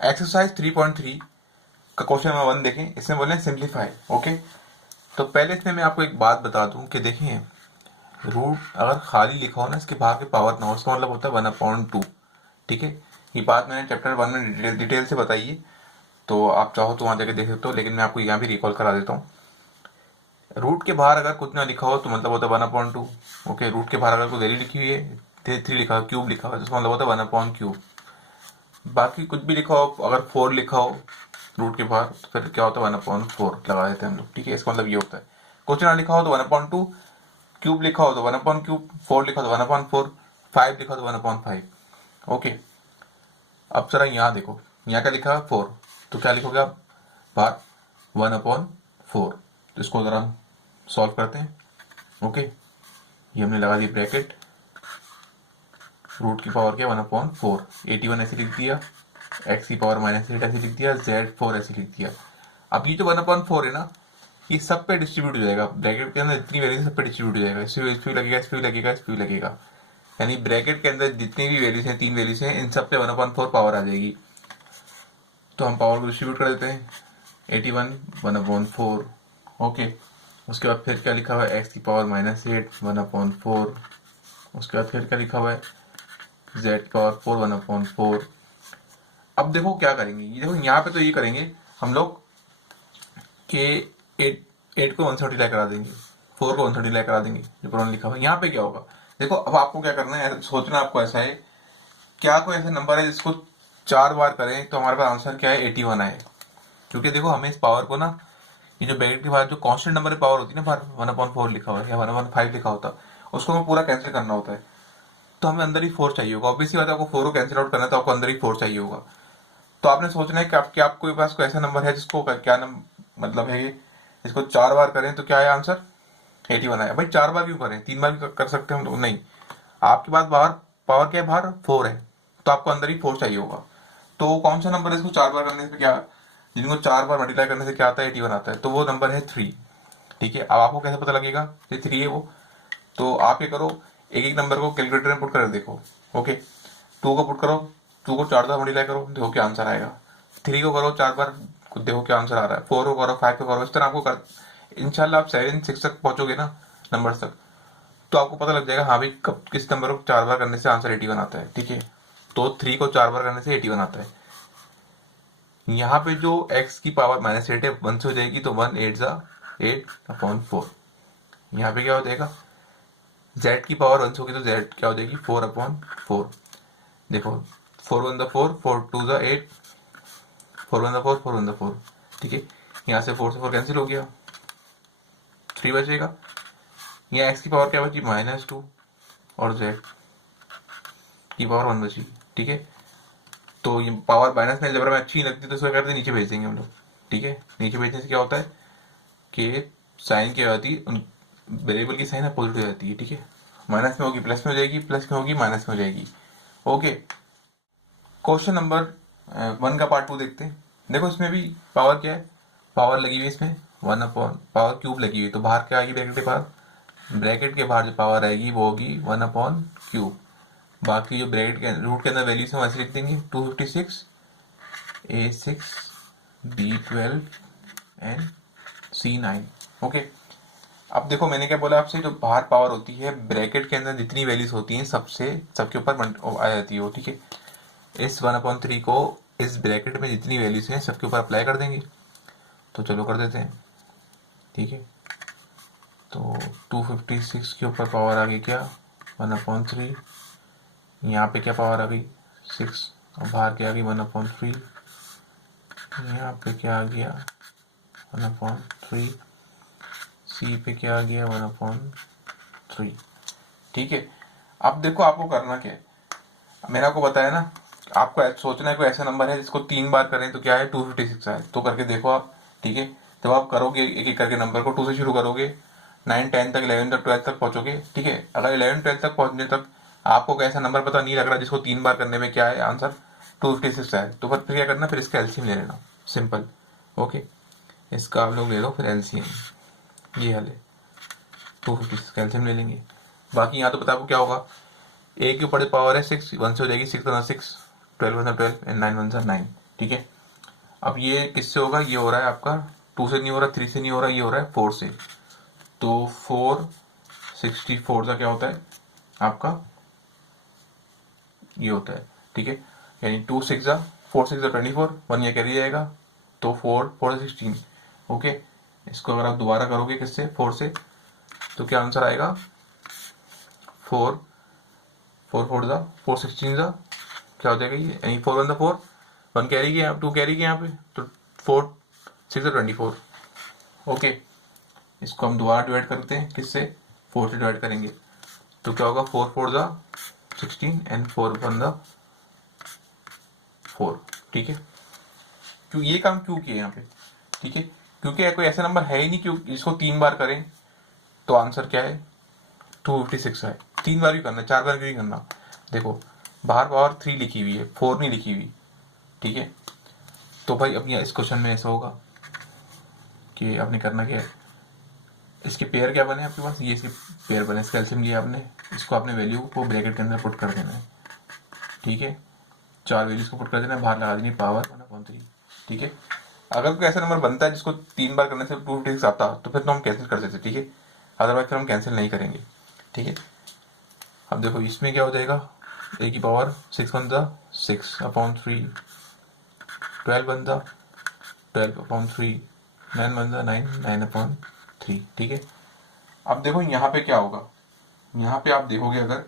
Exercise 3.3 का question number 1 देखें। इसमें बोले सिंप्लीफाई। ओके, तो पहले इसमें मैं आपको एक बात बता दूं कि देखिए, रूट अगर खाली लिखा हो ना, इसके बाहर के पावर ना हो, उसका मतलब होता है 1/2। ठीक है, ये बात मैंने चैप्टर 1 में डिटेल से बताई है, तो आप चाहो तो वहां जाके देख सकते हो, लेकिन मैं आपको यहाँ भी रिकॉल करा देता हूँ। रूट के बाहर अगर कुछ ना लिखा हो तो मतलब होता है 1/2। ओके, रूट के बाहर अगर कोई वैल्यू लिखी हुई है, 3 लिखा हो, क्यूब लिखा हुआ है, तो उसका मतलब होता है 1/3। बाकी कुछ भी लिखा हो, अगर 4 लिखा हो रूट के बाहर, तो फिर क्या होता है 1/4 लगा देते हैं हम लोग। ठीक है, इसका मतलब ये होता है। कुछ ना लिखा हो तो 1/2, क्यूब लिखा हो तो 1/3, 4 लिखा हो तो 1/4, 5 लिखा हो तो 1/5। ओके, अब जरा यहाँ देखो, यहाँ क्या लिखा है 4, तो क्या लिखोगे आप बाहर 1/4। तो इसको जरा हम सॉल्व करते हैं। ओके, ये हमने लगा दी ब्रैकेट, रूट की पावर क्या 1/4, 81 ऐसे लिख दिया, एक्स की पावर -8 ऐसे लिख दिया, Z4 ऐसे लिख दिया। अब ये जो 1/4 है ना, ये सब पे डिस्ट्रीब्यूट हो जाएगा, ब्रैकेट के अंदर जितनी वैल्यूज सब पे डिस्ट्रीब्यूट हो जाएगा। इस पे लगेगा, इस पे लगेगा, इस पे लगेगा, यानी ब्रैकेट के अंदर जितनी भी वैल्यूज हैं, 3 वैल्यूज हैं, इन सब पे 1/4 पावर आ जाएगी। तो हम पावर को डिस्ट्रीब्यूट कर देते हैं, 81 1/4। ओके, उसके बाद फिर क्या लिखा हुआ है, एक्स की पावर -8 1/4। उसके बाद फिर क्या लिखा हुआ है, जेड की पावर 4 1/4। अब देखो क्या करेंगे, ये देखो यहाँ पे तो ये करेंगे हम लोग कि 8 को 130 करा देंगे, 4 को 130 करा देंगे, जो पुराना लिखा हुआ है। यहाँ पे क्या होगा, देखो अब आपको क्या करना है, सोचना आपको ऐसा है, क्या कोई ऐसा नंबर है जिसको 4 बार करें तो हमारे पास आंसर क्या है 81 आए। क्योंकि देखो हमें इस पावर को ना, ये जो ब्रैकेट के बाद जो कांस्टेंट नंबर पावर होती है ना, बाहर 1/4 लिखा हुआ है या 1/5 लिखा होता, उसको हमें पूरा कैंसिल करना होता है, तो हमें अंदर ही 4 चाहिए होगा। ऑब्वियसली बात है, आपको 4 को कैंसिल आउट करना है तो आपको अंदर ही 4 चाहिए होगा। तो आपने सोचना है कि आपके पास कोई ऐसा नंबर है जिसको क्या मतलब है ये, इसको 4 बार करें तो क्या है आंसर 81 आया। भाई 4 बार क्यों करें, 3 बार भी कर सकते हैं हम लोग, नहीं, आपके पास बाहर पावर क्या है, बाहर 4 है, तो आपको अंदर ही 4 चाहिए होगा। तो कौन सा नंबर है इसको 4 बार करने से क्या, जिनको 4 बार मल्टीप्लाई करने से क्या आता है 81 आता है, तो वो नंबर है 3। ठीक है, अब आपको कैसे पता लगेगा ये 3 है वो, तो आप ये करो, एक एक नंबर को कैलकुलेटर में पुट कर देखो। ओके, 2 को पुट करो, 2 को 4 बार मल्टीप्लाई करो, देखो क्या आंसर आएगा। 3 को करो 4 बार, देखो क्या आंसर आ रहा है। 4 को करो, 5 को करो, इस तरह आपको कर, इंशाल्लाह आप 7 6 तक पहुंचोगे ना नंबर तक, तो आपको पता लग जाएगा हाँ भाई कब किस नंबर को 4 बार करने से आंसर 81 आता है। ठीक है, तो 3 को 4 बार करने से 81 आता है। यहाँ पे जो x की पावर -8 है 1 से हो जाएगी, तो 1 8 8/4। यहाँ पे क्या हो जाएगा, z की पावर 1 से होगी तो z क्या हो जाएगी 4/4। देखो 4 1 4, 4 2 8, 4 1 4, 4 1 4। ठीक है, यहाँ से 4 से 4 कैंसिल हो गया, 3 बचेगा। यहाँ x की पावर क्या बची -2 और z की पावर 1 बची। ठीक है, तो ये पावर माइनस में जब हमें अच्छी लगती है तो इसको करते नीचे भेज देंगे हम लोग। ठीक है, नीचे भेजने से क्या होता है कि साइन क्या होती है, वेरिएबल की साइन अपोजिट हो जाती है। ठीक है, माइनस में होगी प्लस में हो जाएगी, प्लस में होगी माइनस में हो जाएगी। ओके, क्वेश्चन नंबर 1 का पार्ट 2 देखते हैं। देखो इसमें भी पावर क्या है, पावर लगी हुई है इसमें 1 पावर क्यूब लगी हुई, तो बाहर क्या आएगी ब्रैकेट के बाहर, ब्रैकेट के बाहर जो पावर आएगी वो होगी 1/क्यूब। बाकी जो ब्रैकेट के रूट के अंदर वैल्यूज हम ऐसे लिख देंगे 256 A6 B12 and C9। Okay, अब देखो मैंने क्या बोला आपसे, जो बाहर पावर होती है ब्रैकेट के अंदर जितनी वैल्यूज होती हैं सबके ऊपर आ जाती है वो। ठीक है, इस 1/3 को इस ब्रैकेट में जितनी वैल्यूज हैं सबके ऊपर अप्लाई कर देंगे, तो चलो कर देते हैं। ठीक है, तो 256 के ऊपर पावर आ गई क्या 1/3, यहाँ पे क्या पावर आ गई 6, और बाहर क्या आ गई 1/3, यहाँ पे क्या आ गया 1/3, सी पे क्या आ गया 1/3। ठीक है, अब देखो आपको करना क्या है, मैंने आपको बताया ना, आपको सोचना है कोई ऐसा नंबर है जिसको 3 बार करें तो क्या है 256 आए, तो करके देखो आप। ठीक है, जब आप करोगे एक एक करके नंबर को 2 से शुरू करोगे, 9 10 तक 11 तक 12 तक पहुंचोगे। ठीक है, अगर 11 12 तक पहुंचने तक आपको कोई ऐसा नंबर पता नहीं लग रहा जिसको 3 बार करने में क्या है आंसर 256 है, तो फिर क्या करना, फिर इसका एलसीएम ले लेना, सिंपल। ओके, इसका आप लोग ले लो फिर एलसीएम, ये हल है 256 का एलसीएम ले लेंगे। बाकी यहाँ तो पता आपको क्या होगा, ए के ऊपर पावर है 6, 1 से हो जाएगी 6 1 6, 12 1 12 एंड 9 1 9। ठीक है। अब ये किससे होगा, ये हो रहा है आपका 2 से नहीं हो रहा, 3 से नहीं हो रहा, ये हो रहा है 4 से। तो 464 का क्या होता है आपका, ये होता है, ठीक है। यानी 2 6 4 6 24, 1 ये कैरी जाएगा, तो 4 4 16। ओके, इसको अगर आप दोबारा करोगे किससे, 4 से, तो क्या आंसर आएगा, 4 4 4 4 16 क्या हो जाएगा ये, यानी 4 1 4, 1 कैरी गया, 2 कैरी गया यहाँ पे, तो 4 6 24। ओके, इसको हम दोबारा डिवाइड करते हैं किससे, 4 से डिवाइड करेंगे, तो क्या होगा, 4 4 16 एंड 4 1 4। ठीक है, क्यों ये काम क्यों किया यहाँ पे, ठीक है, क्योंकि कोई ऐसा नंबर है ही नहीं क्यों इसको 3 बार करें, तो आंसर क्या है, 256 है। 3 बार भी करना, 4 बार भी करना। देखो बाहर पावर 3 लिखी हुई है, 4 नहीं लिखी हुई, ठीक है। तो भाई अब इस क्वेश्चन में ऐसा होगा कि आपने करना क्या है, इसके पेयर क्या बने आपके पास, ये इसके पेयर बने, इसका एलसीएम लिया आपने, इसको आपने वैल्यू को ब्रैकेट के अंदर पुट कर देना है, ठीक है। 4 वैल्यूज को पुट कर देना है, बाहर लगा देनी पावर 1/3, ठीक है। अगर कोई ऐसा नंबर बनता है जिसको 3 बार करने से 256 आता, तो फिर तो हम कैंसिल कर सकते, ठीक है, अदरवाइज फिर हम कैंसिल नहीं करेंगे, ठीक है। अब देखो इसमें क्या हो जाएगा, a की पावर 6 बनता 6/3, 12 बनता 12/3, 9 बनता 9/3, ठीक है। अब देखो यहाँ पे क्या होगा, यहाँ पे आप देखोगे अगर,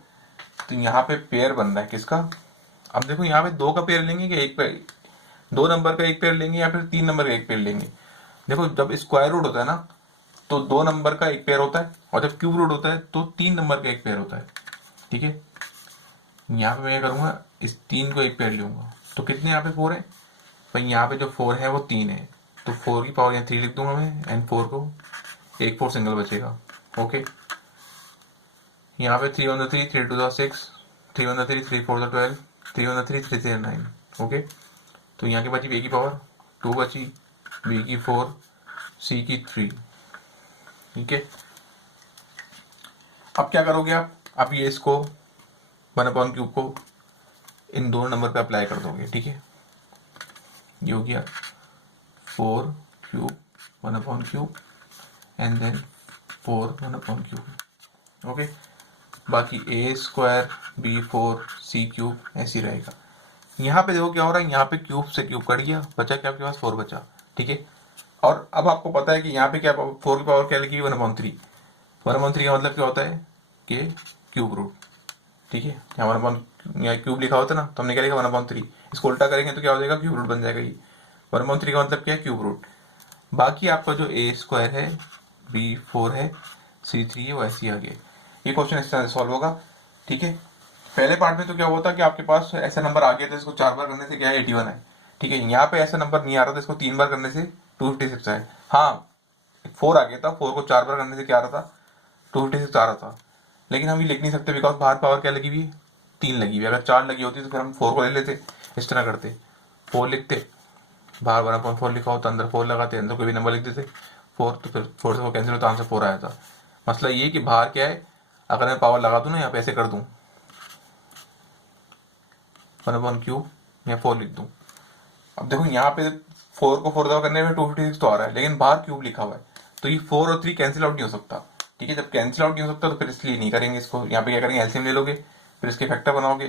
तो यहाँ पे पेयर बन रहा है किसका, अब देखो यहाँ पे 2 का पेयर लेंगे कि एक पेयर, 2 नंबर का एक पेयर लेंगे या फिर 3 नंबर का एक पेयर लेंगे। देखो जब स्क्वायर रूट होता है ना, तो 2 नंबर का एक पेयर होता है, और जब क्यूब रूट होता है तो 3 नंबर का एक पेयर होता है, ठीक है। यहाँ पे मैं करूँगा, इस 3 को एक पेयर लूंगा, तो कितने यहाँ पे 4 है भाई, यहाँ पे जो 4 है वो 3 है, तो 4 की पावर यहाँ 3 लिख दूंगा मैं, एंड 4 को एक 4 सिंगल बचेगा। ओके, यहाँ पे 3 1 3, 3 2 6, 3 1 3, 3 4 12, 3 1 3, 3 3 9। ओके, तो यहाँ की बची a की पावर 2 बची, b की 4, c की 3, ठीक है। अब क्या करोगे आप ये इसको 1/3 को इन दोनों नंबर पे अप्लाई कर दोगे, ठीक है। ये हो गया 4³ 1/3 एंड देन 4 1/3। ओके, बाकी a² b4 c³ ऐसे ही रहेगा। यहाँ पे देखो क्या हो रहा है, यहाँ पे क्यूब से क्यूब कट गया, बचा क्या आपके पास 4 बचा, ठीक है। और अब आपको पता है कि यहाँ पे क्या 4 की पावर क्या लिखी, 1/3। 1/3 का मतलब क्या होता है कि क्यूब रूट, ठीक है। यहाँ क्यूब लिखा होता है ना, तो हमने क्या लिखा 1/3, इसको उल्टा करेंगे तो क्या हो जाएगा, क्यूब रूट बन जाएगा। ये 1/3 का मतलब क्या है, क्यूब रूट। बाकी आपका जो a² है, b4 है, c3 है, वो ऐसे ही आ गया। ये क्वेश्चन इस तरह से सॉल्व होगा, ठीक है। पहले पार्ट में तो क्या हुआ था कि आपके पास ऐसा नंबर आ गया था, इसको 4 बार करने से क्या है 81 है, ठीक है। यहाँ पे ऐसा नंबर नहीं आ रहा था, इसको 3 बार करने से 256 है। हाँ, 4 आ गया था, 4 को 4 बार करने से क्या आ रहा था, 256 आ रहा था। लेकिन हम ये लिख नहीं सकते, बिकॉज बाहर पावर क्या लगी हुई, 3 लगी हुई। अगर 4 लगी होती तो फिर हम 4 को ले लेते, इस तरह करते, 4 लिखते, बाहर 1/4 लिखा होता, अंदर 4 लगाते, अंदर कोई भी नंबर लिख देते 4, तो फिर 4 से 4 कैंसिल होता, आंसर 4 आया था। मसला ये कि बाहर क्या है, अगर मैं पावर लगा दूं ना, यहाँ पे ऐसे कर दूं 1/3 या 4 लिख दूं। अब देखो यहाँ पे 4 को 4 दफा करने में 256 तो आ रहा है, लेकिन बाहर क्यूब लिखा हुआ है, तो ये 4 और 3 कैंसिल आउट नहीं हो सकता, ठीक है। जब कैंसिल आउट नहीं हो सकता तो फिर इसलिए नहीं करेंगे इसको। यहाँ पे क्या करेंगे, एलसीएम ले लोगे, फिर इसके फैक्टर बनाओगे,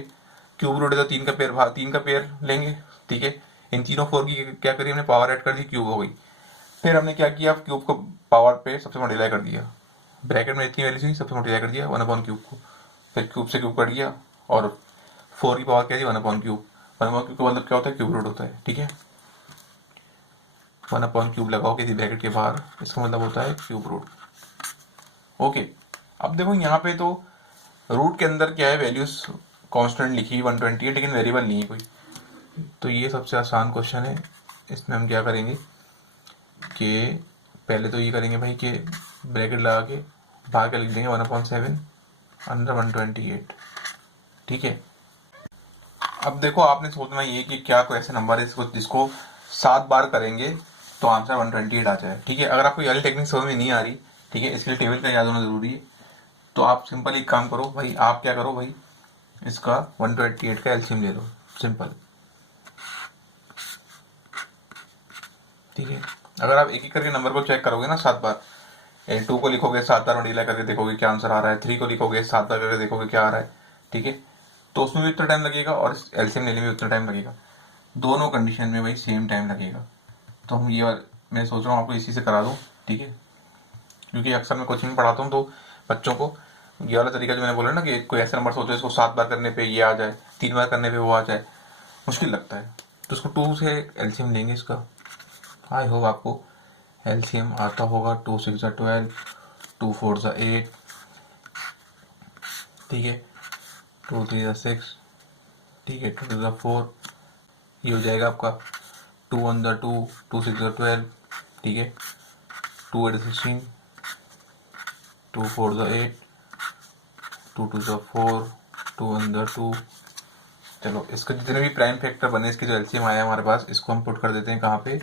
क्यूब रूट है तो 3 का पेयर, 3 का पेयर लेंगे, ठीक है। इन तीनों 4 की क्या करी हमने, पावर ऐड कर दी, क्यूब हो गई। फिर हमने क्या किया, क्यूब को पावर पे सबसे मल्टीप्लाई कर दिया, ब्रैकेट में इतनी वैल्यू थी सबसे मल्टीप्लाई कर दिया 1/3 को, फिर क्यूब से क्यूब कट गया, और 4 की पावर क्या थी 1/3। 1/3 का मतलब क्या होता है, क्यूब रूट होता है, ठीक है। 1/3 लगाओ किसी ब्रैकेट के बाहर, इसका मतलब होता है क्यूब रूट। ओके, अब देखो यहाँ पे तो रूट के अंदर क्या है, वैल्यूज कांस्टेंट लिखी 120 है, लेकिन वेरिएबल नहीं है कोई। तो ये सबसे आसान क्वेश्चन है। इसमें हम क्या करेंगे कि पहले तो ये करेंगे भाई कि ब्रैकेट लगा के बाहर क्या लिख देंगे 1/7 अंडर 128, ठीक है। अब देखो आपने सोचना ये कि क्या कोई ऐसा नंबर है जिसको 7 बार करेंगे तो आंसर 128 आ जाए, ठीक है। अगर आपको ये टेक्निक समझ में नहीं आ रही, ठीक है, इसके लिए टेबल का याद होना जरूरी है। तो आप सिंपल एक काम करो भाई, आप क्या करो भाई, इसका 128 का एलसीएम ले लो, सिंपल। ठीक है। अगर आप एक एक करके नंबर को चेक करोगे ना 7 बार, 2 को लिखोगे 7 बार मल्टीप्लाई करके देखोगे क्या आंसर आ रहा है, 3 को लिखोगे 7 बार करके देखोगे क्या आ रहा है, ठीक है, तो उसमें भी उतना टाइम लगेगा और एलसीएम लेने में उतना टाइम लगेगा। दोनों कंडीशन में भाई सेम टाइम लगेगा। तो हम ये मैं सोच रहा हूँ आपको इसी से करा दूँ, ठीक है, क्योंकि अक्सर मैं कोचिंग में पढ़ाता हूँ तो बच्चों को ये वाला तरीका जो मैंने बोला ना कि कोई ऐसा नंबर सोचो इसको 7 बार करने पे ये आ जाए, 3 बार करने पे वो आ जाए, मुश्किल लगता है, तो उसको 2 से एलसीएम लेंगे इसका। आई होप आपको एलसीएम आता होगा। 2 6 12, 2 4 8, ठीक है, 2 3 6, ठीक है, 2 2 4, ये हो जाएगा आपका 2 1 2, 2 6 12, ठीक है, 2 8 16, 2 4 8, 2 2 4, 2 1 2। चलो इसका जितने भी प्राइम फैक्टर बने इसके जो एलसीएम आया हमारे पास, इसको हम पुट कर देते हैं कहाँ पे,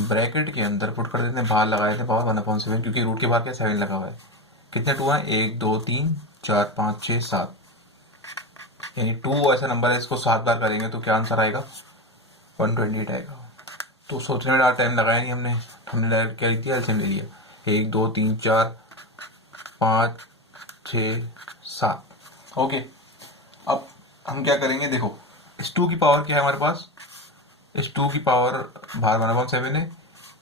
ब्रैकेट के अंदर पुट कर देते हैं, बाहर लगा देते हैं पावर 1/7, क्योंकि रूट के बाहर क्या 7 लगा हुआ है। कितने 2 हैं, 1 2 3 4 5 6 7, यानी 2 ऐसा नंबर है इसको 7 बार करेंगे तो क्या आंसर आएगा, 128 आएगा। तो सोचने में ज़्यादा टाइम लगाया नहीं हमने डायरेक्ट क्या लिख दिया, एलसीएम ले लिया, 1 2 3 4 5 6 7। ओके, अब हम क्या करेंगे, देखो इस 2 की पावर क्या है हमारे पास, इस 2 की पावर बाहर 1/7 है,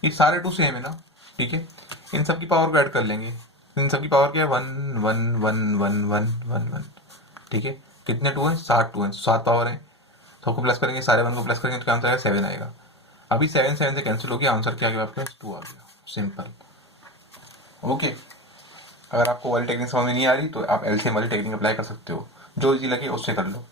ये सारे 2 सेम है ना, ठीक है, इन सब की पावर को ऐड कर लेंगे, इन सब की पावर क्या है 1 1 1 1 1 1 1, ठीक है, कितने 2 हैं, 7 2 हैं, 7 पावर हैं, तो को प्लस करेंगे, सारे 1 को प्लस करेंगे तो क्या आंसर आएगा, 7 आएगा। अभी 7 7 से कैंसिल हो गया, आंसर क्या आ गया आपके पास, 2 आ गया, सिंपल। ओके, अगर आपको वाली टेक्निक समझ में नहीं आ रही तो आप एलसीएम वाली टेक्निक अप्लाई कर सकते हो, जो इजी लगे उससे कर लो।